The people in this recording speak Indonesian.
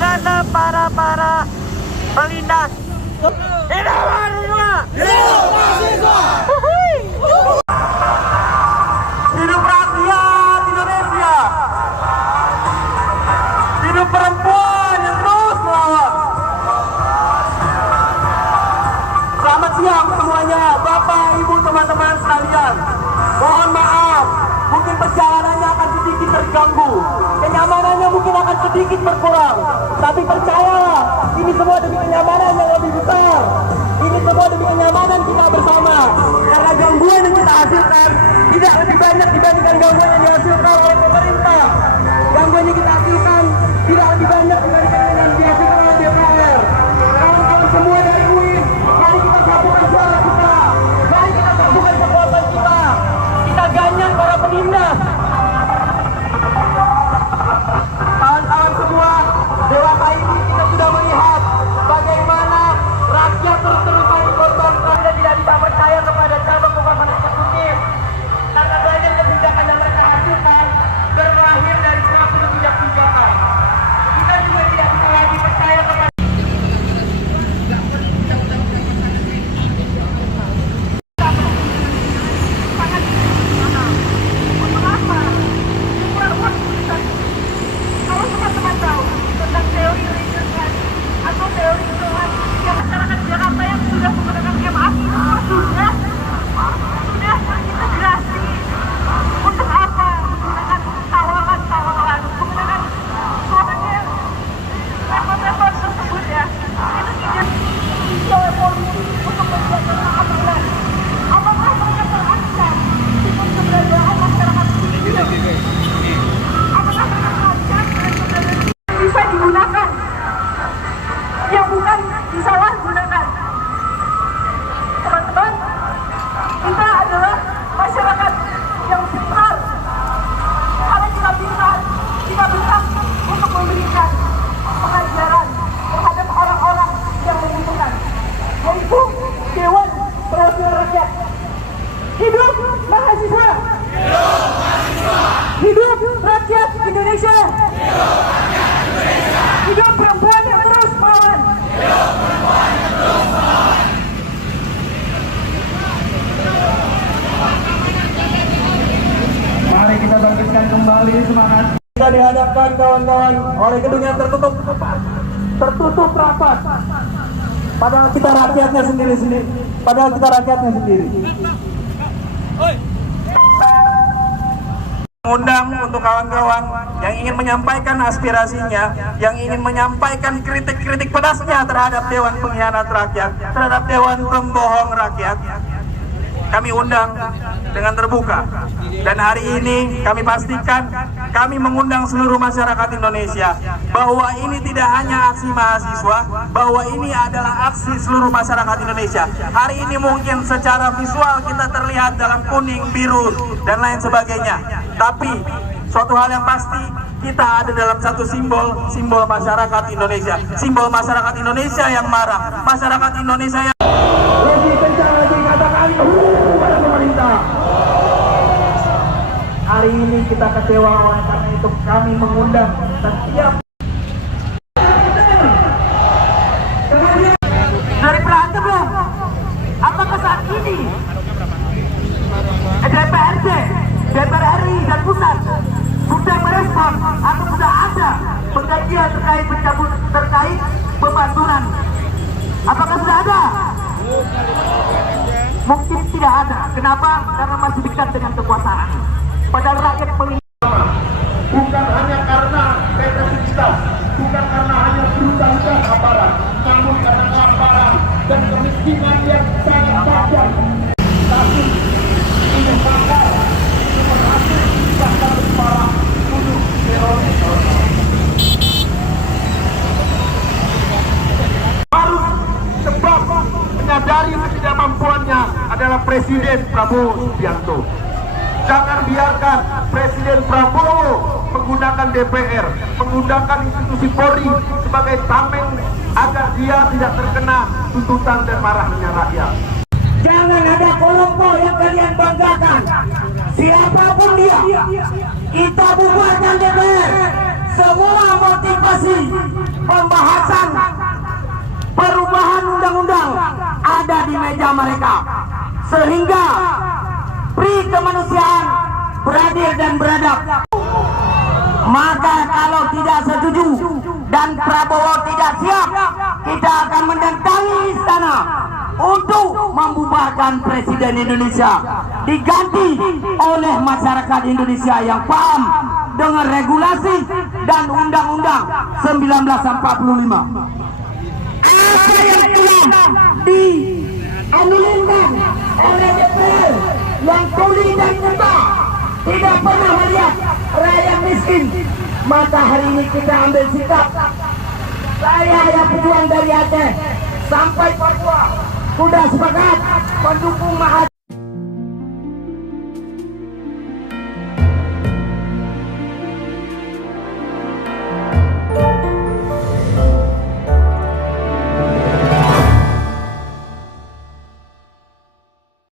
dan para pelintas. Hidup mahasiswa! Hidup mahasiswa! Hidup rakyat Indonesia! Hidup perempuan yang terus melawan! Selamat siang semuanya, Bapak, Ibu, teman-teman sekalian. Mohon maaf, mungkin perjalanannya akan sedikit terganggu, kenyamanannya mungkin akan sedikit berkurang. Tapi percayalah, ini semua demi kenyamanan yang lebih besar. Ini semua demi kenyamanan kita bersama. Karena gangguan yang kita hasilkan tidak lebih banyak dibandingkan gangguan yang dihasilkan oleh pemerintah. Gangguan yang kita hasilkan tidak lebih banyak dibandingkan yang dihasilkan oleh DPR. Kawan-kawan semua dari UIN, mari kita satukan suara kita. Mari kita satukan kekuatan kita. Kita ganyan para penindas. Kawan-kawan semua, dewasa ini kita sudah melihat bagaimana rakyat terus-terusan dikorbankan dan tidak bisa percaya kepada cabang kekuasaan eksekutif karena banyak kebijakan yang mereka hasilkan berlahir dari suatu kebijakan. Kita juga tidak bisa lagi percaya kepada bisa digunakan yang bukan disalahgunakan. Teman-teman, kita adalah masyarakat yang pintar. Karena kita pintar, kita bisa untuk memberikan pengajaran terhadap orang-orang yang membutuhkan, yaitu Dewan Perwakilan Rakyat. Hidup mahasiswa! Hidup mahasiswa! Hidup rakyat Indonesia! Hidup rakyat Indonesia! Hidup perempuan yang terus melawan! Hidup perempuan yang terus melawan! Mari kita bangkitkan kembali semangat. Kita dihadapkan kawan-kawan oleh gedung yang tertutup rapat. Padahal kita rakyatnya sendiri. Undang untuk kawan-kawan yang ingin menyampaikan aspirasinya, yang ingin menyampaikan kritik-kritik pedasnya terhadap Dewan Pengkhianat Rakyat, terhadap Dewan Pembohong Rakyat, kami undang dengan terbuka. Dan hari ini kami pastikan, kami mengundang seluruh masyarakat Indonesia bahwa ini tidak hanya aksi mahasiswa, bahwa ini adalah aksi seluruh masyarakat Indonesia. Hari ini mungkin secara visual kita terlihat dalam kuning, biru, dan lain sebagainya. Tapi suatu hal yang pasti, kita ada dalam satu simbol masyarakat Indonesia. Simbol masyarakat Indonesia yang marah, masyarakat Indonesia yang lebih kencang lagi katakan pada pemerintah. Hari ini kita kecewa, oleh karena itu kami mengundang setiap dari berantem loh. Apakah saat ini DPRD, DPR RI dan pusat sudah merespon atau sudah ada perjanjian terkait pembantuan? Apakah sudah ada? Mungkin tidak ada. Kenapa? Karena masih dekat dengan kekuasaan. Padahal rakyat bukan hanya karena represivitas, bukan karena hanya brutal aparat, namun karena kelaparan dan kemiskinan yang sangat tajam. Tapi ini bakal berhasil bahkan berparah bunuh teroris. Harus sebab menyadari ketidakmampuannya adalah Presiden Prabowo Subianto. Jangan biarkan Presiden Prabowo menggunakan DPR, menggunakan institusi Polri sebagai tameng agar dia tidak terkena tuntutan dan marahnya rakyat. Jangan ada kelompok yang kalian banggakan. Siapapun dia, kita bubarkan DPR. Semua motivasi pembahasan perubahan undang-undang ada di meja mereka, sehingga pri kemanusiaan beradil dan beradab. Maka kalau tidak setuju dan Prabowo tidak siap, kita akan mendatangi istana untuk membubarkan Presiden Indonesia, diganti oleh masyarakat Indonesia yang paham dengan regulasi dan Undang-Undang 1945. Apa yang telah dianulirkan oleh DPR yang tuli dan buta, tidak pernah melihat rakyat miskin, maka hari ini kita ambil sikap. Saya yang pejuang dari Aceh sampai Papua sudah sepakat mendukung